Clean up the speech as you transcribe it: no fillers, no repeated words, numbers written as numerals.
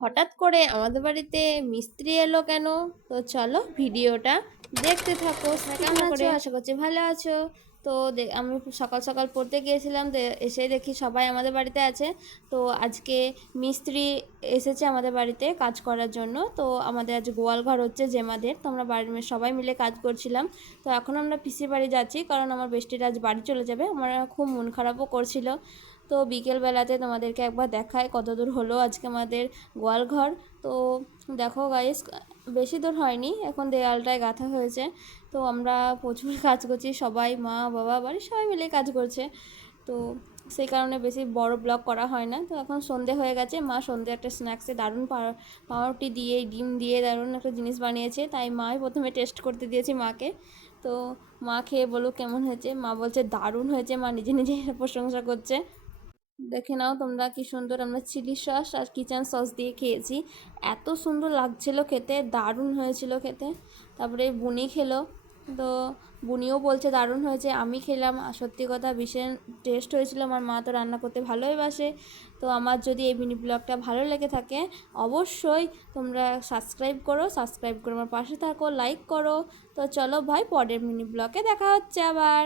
হঠাৎ করে আমাদের বাড়িতে মিস্ত্রি এলো কেন? তো চলো ভিডিওটা দেখতে থাকো। কেমন আছো? আশা করছি ভালো আছো। তো আমি সকাল সকাল পড়তে গিয়েছিলাম, তো এসে দেখি সবাই আমাদের বাড়িতে আছে। তো আজকে মিস্ত্রি এসেছে আমাদের বাড়িতে কাজ করার জন্য। তো আমাদের আজ গোয়াল ঘর হচ্ছে জেমাদের, তো আমরা বাড়ির সবাই মিলে কাজ করছিলাম। তো এখন আমরা পিসির বাড়ি যাচ্ছি, কারণ আমার বেস্টিটা আজ বাড়ি চলে যাবে। আমার খুব মন খারাপও করছিল। তো বিকেলবেলাতে তোমাদেরকে একবার দেখায় কত দূর হলো আজকে আমাদের গোয়ালঘর। তো দেখো গাইস, বেশি দূর হয়নি, এখন দেয়ালটায় গাঁথা হয়েছে। তো আমরা প্রচুর কাজ করছি, সবাই মা বাবা বাড়ির সবাই মিলে কাজ করছে। তো সেই কারণে বেশি বড় ব্লগ করা হয় না। তো এখন সন্ধে হয়ে গেছে, মা সন্ধে একটা স্ন্যাক্সে দারুণ পাউরুটি দিয়ে ডিম দিয়ে দারুণ একটা জিনিস বানিয়েছে, তাই মাই প্রথমে টেস্ট করতে দিয়েছি মাকে। তো মা খেয়ে বলুক কেমন হয়েছে। মা বলছে দারুণ হয়েছে, মা নিজে নিজে প্রশংসা করছে। দেখে নাও তোমরা কি সুন্দর, আমরা চিলি সস আর কিচেন সস দিয়ে খেয়েছি। এত সুন্দর লাগছিল খেতে, দারুণ হয়েছিল খেতে। তারপরে বুনি খেলো, তো বুনিও বলছে দারুণ হয়েছে। আমি খেলাম, আর সত্যি কথা ভীষণ টেস্ট হয়েছিল। আমার মা তো রান্না করতে ভালোই বাসে। তো আমার যদি এই মিনি ব্লগটা ভালো লেগে থাকে, অবশ্যই তোমরা সাবস্ক্রাইব করে আমার পাশে থাকো, লাইক করো। তো চলো ভাই, পরের মিনি ব্লগে দেখা হচ্ছে আবার।